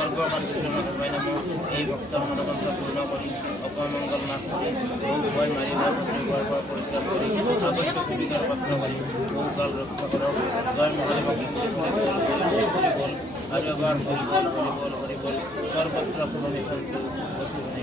সর্বকান্তি শ্রীমতভাই নাম এই ভক্ত মনোবাঞ্ছ পূর্ণ করি অপমঙ্গল নাশ করি বহু ভয় মারিবা ভয় পরিত্রাণ করি আবশ্য ভূমিকার পাত্র করি বহুকাল রক্ষা করো জয় মহাদেব বল আর এবার হরিবল সর্বত্র প্রণী Santu বস্তুবনী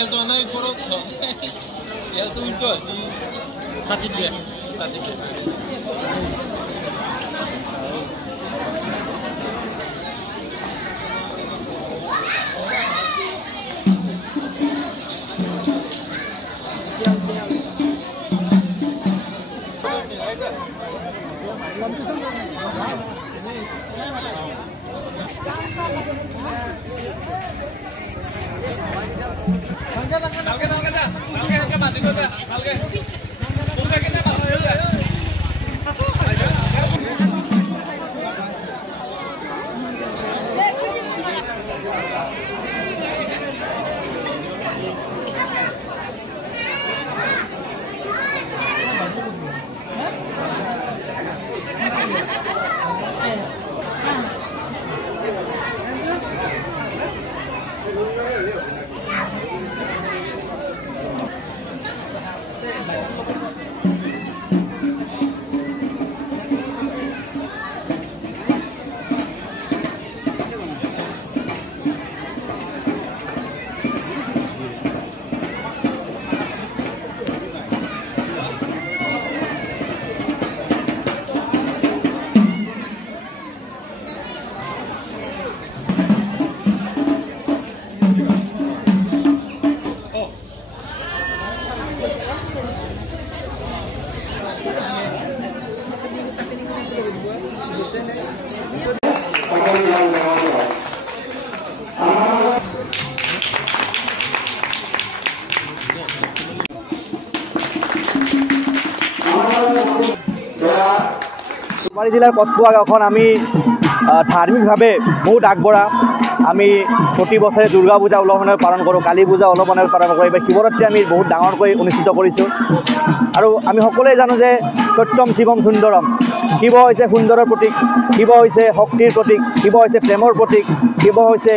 Ella no hay pronto. Ya tú y tú así. Fatime. Dhubri জিলাৰ কচুৱা গাঁওখন আমি ধাৰ্মিকভাৱে বহুত আগবঢ়া। আমি প্ৰতি বছৰে দুৰ্গা পূজা উলহ-মালহেৰে পালন কৰোঁ, কালী পূজা উলহ-মালহেৰে পালন কৰোঁ, এইবাৰ শিৱৰাত্ৰি আমি বহুত ডাঙৰকৈ অনুষ্ঠিত কৰিছোঁ। আৰু আমি সকলোৱে জানো যে সত্যম শিৱম সুন্দৰম, শিৱ হৈছে সুন্দৰৰ প্ৰতীক, শিৱ হৈছে শক্তিৰ প্ৰতীক, শিৱ হৈছে প্ৰেমৰ প্ৰতীক, শিৱ হৈছে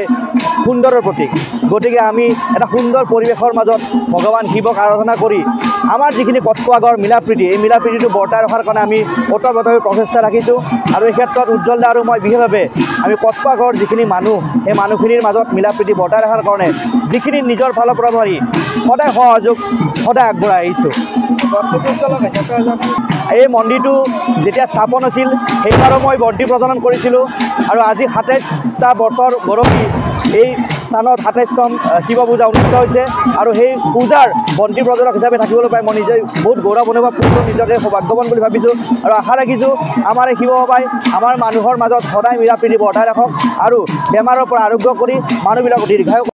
সুন্দৰৰ প্ৰতীক। গতিকে আমি এটা সুন্দৰ পৰিৱেশৰ মাজত ভগৱান শিৱক আৰাধনা কৰি আমাৰ যিখিনি কচুৱা গাঁৱৰ মিলাপ্ৰীতি, এই মিলাপ্ৰীতিটো বৰ্তাই ৰখাৰ কাৰণে আমি ওতঃপ্ৰোতভাৱে প্ৰচেষ্টা ৰাখিছোঁ। আৰু এই ক্ষেত্ৰত উজ্জ্বল দা আৰু মই বিশেষভাৱে আমি কচুৱা গাঁৱৰ যিখিনি মানুহ, সেই মানুহখিনিৰ মাজত মিলাপ্ৰীতি বৰ্তাই ৰখাৰ কাৰণে যিখিনি নিজৰ ফালৰ পৰা পাৰি সদায় সহযোগ সদায় আগবঢ়াই আহিছোঁ। এই মন্দিৰটো যেতিয়া স্থাপন হৈছিল সেইবাৰো মই বন্তি প্ৰজ্বলন কৰিছিলোঁ। আৰু আজি ২৭টা বছৰ গৌৰৱী এই স্থানত ২৭তম শিৱ পূজা অনুষ্ঠিত হৈছে। আৰু সেই পূজাৰ বন্তি প্ৰজ্বলক হিচাপে থাকিবলৈ পাই মই নিজে বহুত গৌৰৱ অনুভৱ কৰিছোঁ, নিজকে সৌভাগ্যৱান বুলি ভাবিছোঁ। আৰু আশা ৰাখিছোঁ আমাৰ এই শিৱ বাবাই আমাৰ মানুহৰ মাজত সদায় মিলাপ্ৰীতি বৰ্তাই ৰাখক আৰু বেমাৰৰ পৰা আৰোগ্য কৰি মানুহবিলাকক দীৰ্ঘায়ু